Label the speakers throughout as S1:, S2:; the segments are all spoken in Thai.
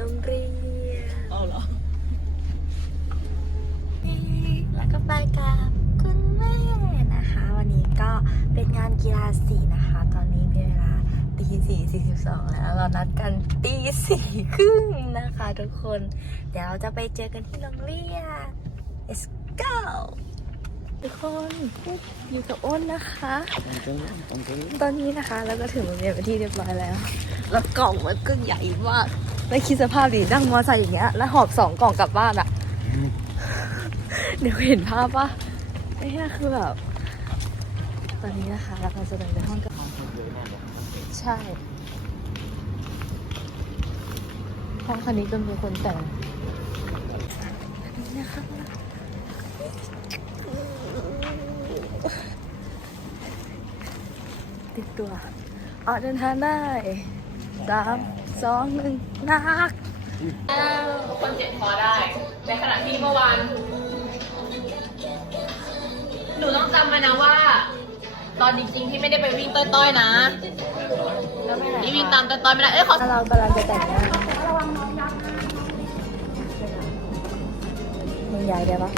S1: โรงเรียน
S2: เอาเหรอ
S1: แล้วก็ไปกับคุณแม่นะคะ วันนี้ก็เป็นงานกีฬาสีนะคะ ตอนนี้เป็นเวลาตีสี่สี่สิบสองแล้ว เรานัดกันตีสี่ครึ่งนะคะทุกคน เดี๋ยวเราจะไปเจอกันที่โรงเรียน let's go ทุกคนอยู่กับอ้นนะคะ ตอนนี้นะคะเราก็ถึงโรงเรียนเป็นที่เรียบร้อยแล้ว แล้วกล่องมันก็ใหญ่มาก แล้วคิดสภาพดินั่งมอไซค์อย่างเงี้ย แล้วหอบสองกล่องกลับบ้านอะเดี๋ยวเห็นภาพปะไอ้เนี้ยคือแบบ ตอนนี้นะคะเรากำลังจะเดินไปห้องกับใช่ ห้องคันนี้ก็มีคนแต่งนี่นะคะติดตัวออกเดินทางได้สาม สองหนึ่งนัก
S2: คนเจ็บคอได้ ในขณะที่เมื่อวาน หนูต้องจำมานะว่า ตอนจริงๆที่ไม่ได้ไปวิ่งต้อยๆนะนี่วิ่งตามต้อยๆไม่ได้ เอ้ยขอ
S1: ถ้าเรากำลังจะแต่งหน้ามึงย้ายได้ปะ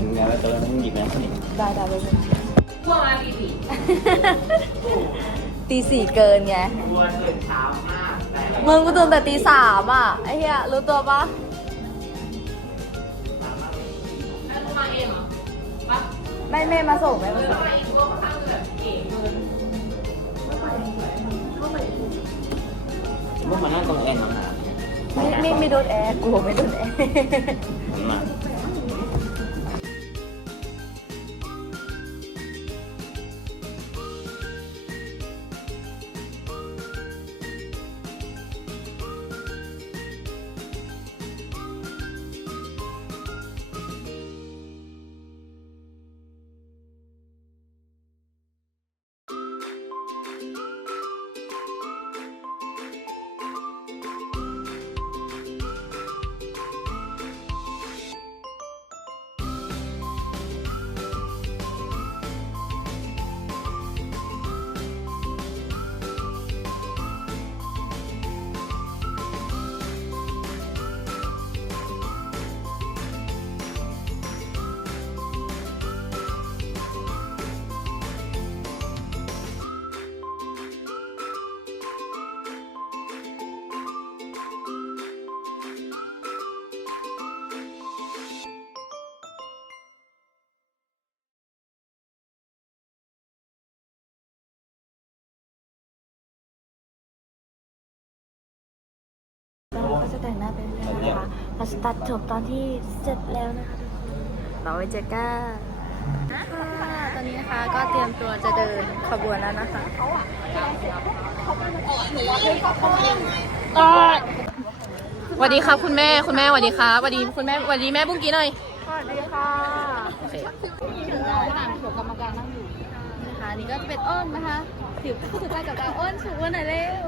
S3: มึงแล้วตัวนั้นมึงหยิบแล้วนี่
S1: ได้ได้ไปเลย
S2: พวกมาปีสี่
S1: ตีสี่เกินไง
S2: ตัวตื่นเช้ามากแต่
S1: มึงกูตื่นแต่ตีสามอะ ไอ้เหี้ยรู้ตัวปะ
S2: แล้วมาเองเหรอปะ
S1: ไม่ไม่มาส่งไม่มาส่ง
S2: มาเองก็ค่อนข้างแบบเก๋เกิน
S3: มึงมานั่งตรงแอนมาหา
S1: ไม่ไม่ไม่โดนแอร์กูไม่โดนแอร์
S3: มันมา
S1: เรา ตัดจบตอนที่เสร็จแล้วนะคะเราไว้เจอกันตอนนี้นะคะก็เตรียมตัวจะเดินขบวนแล้วนะคะ
S2: สวัสดีครับคุณแม่คุณแม่สวัสดีครับสวัสดีคุณแม่สวัสดีแม่บุ้งกี้หน่อย
S1: สวัสดีค่ะ
S2: โอเค
S1: นะคะนี่ก็เป็นอ้นนะคะถือผู้ถือไปกับดาวอ้นชูอ้นหน่อยเร็ว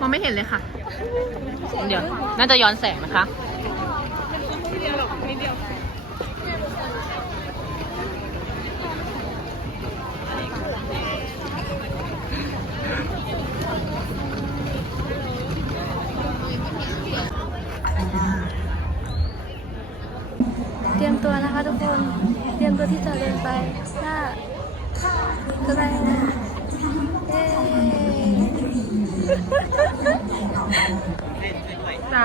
S2: มองไม่เห็นเลยค่ะ เดี๋ยว น่าจะย้อนแสงนะคะ
S1: เตรียมตัวนะคะทุกคน เตรียมตัวที่จะเดินไปหน้าจะไปเย้จ้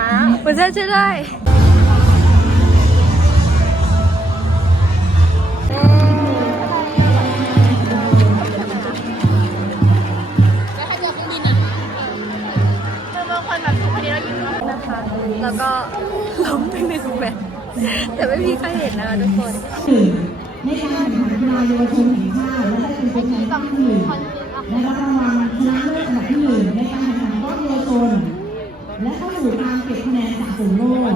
S1: าเหมือนจะช่วยด้นะคะแล้วก็ล้มไปหนึ่งแบบแต่ไม่มีใครเห็นนะคะทุกคน
S4: ในการแข่งขันกีฬาเยาวชนแห่งชาติและได้เป็นตัวแทนภาคที่หนึ่งและรับรางวัลชนะเลิศอันดับที่หนึ่งในการแข่งขันกอล์ฟเยาวชน และเข้าสู่การเก็บคะแนนสะสมโลก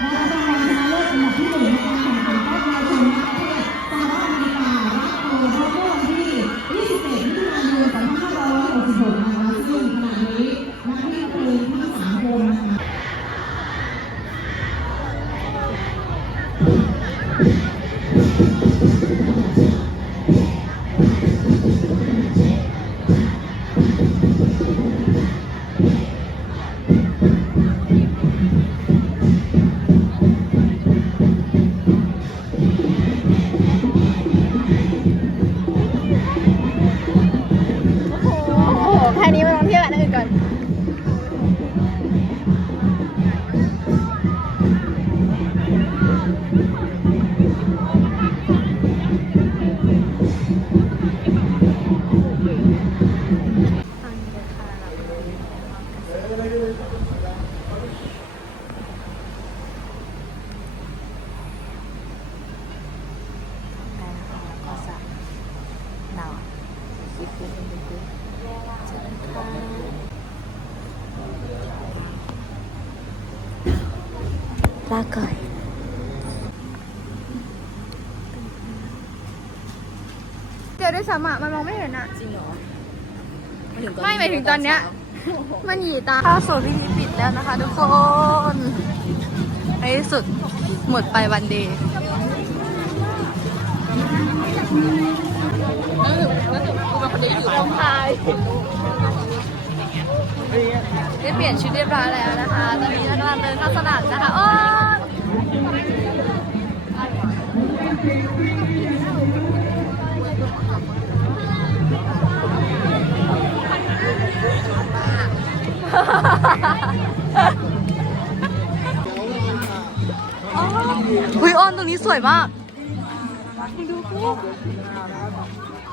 S4: และรับรางวัลชนะเลิศอันดับที่หนึ่งในการแข่งขันกอล์ฟเยาวชนในประเทศสหรัฐอเมริการับโดยเมื่อ นี้มาล
S5: องเที่ยวอันอื่นก่อน ลาก่อย
S4: เจอด้วยซ้ำอะมันมองไม่เห็นอะ
S6: จริงเหรอ
S4: ไม่หมายถึงตอนเนี้ย มันหยีตา
S5: เข้าสู่พิธีปิดแล้วนะคะทุกคนในที่สุดหมดไปวันเดย์ไได้เปลี่ยนชุดเรียบร้อยแล้วนะคะ ตอนนี้กำลังเดินเข้าสนามนะคะโอ้ยหุยออนตรงนี้สวยมาก